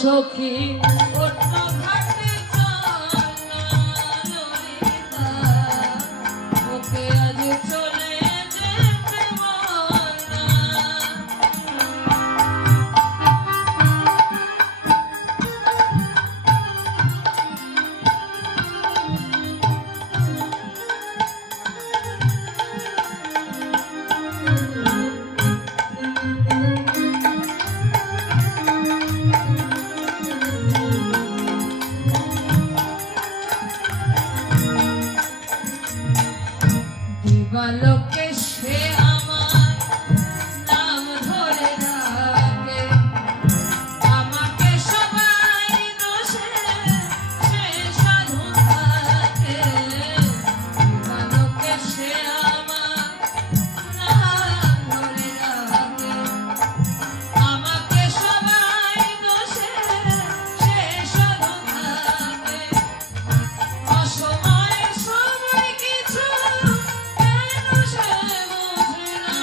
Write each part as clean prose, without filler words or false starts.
সখী অন্য ঘাটে চল না ললিতা, ওকে আজ চলে যেতে বল না। দিবালোকে সে আমার নাম ধরে ডাকে, আমাকে সবাই দোষে সে সাধু থাকে। দিবালোকে সে আমার নাম ধরে ডাকে, আমাকে সবাই দোষে সে সাধু থাকে। অসময়ে সময় কিছু কেন সে বোঝে না,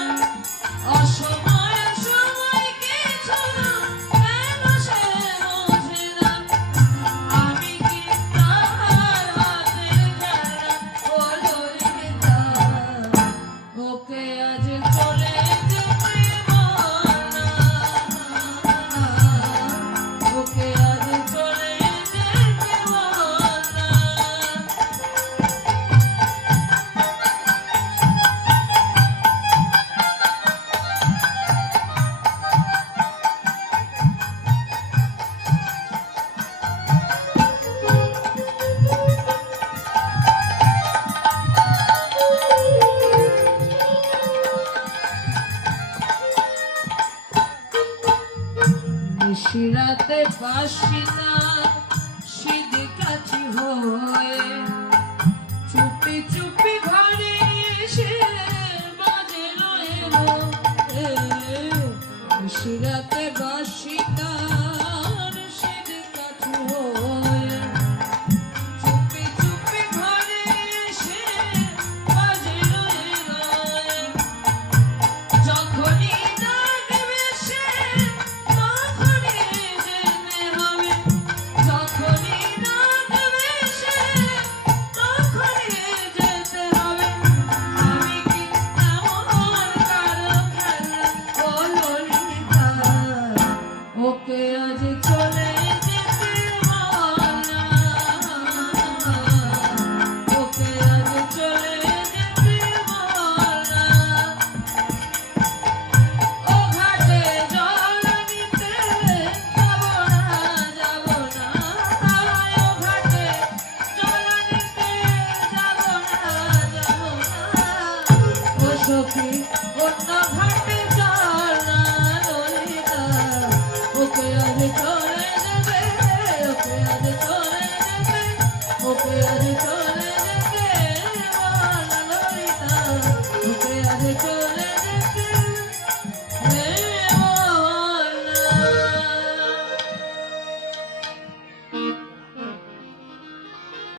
অসময়ে সময় কিছু কেন সে বোঝে না। আমি কি তাহার হাতের খেলা, ও ললিতা, ওকে আজ চলে যেতে বল না, ওকে আজ চলে যেতে বল না। নিশিরাতে বাসিনা সিধে কাছি হয়ে চুপি চুপি ঘরে এসে বাজলো এলো। নিশিরাতে বাসিনা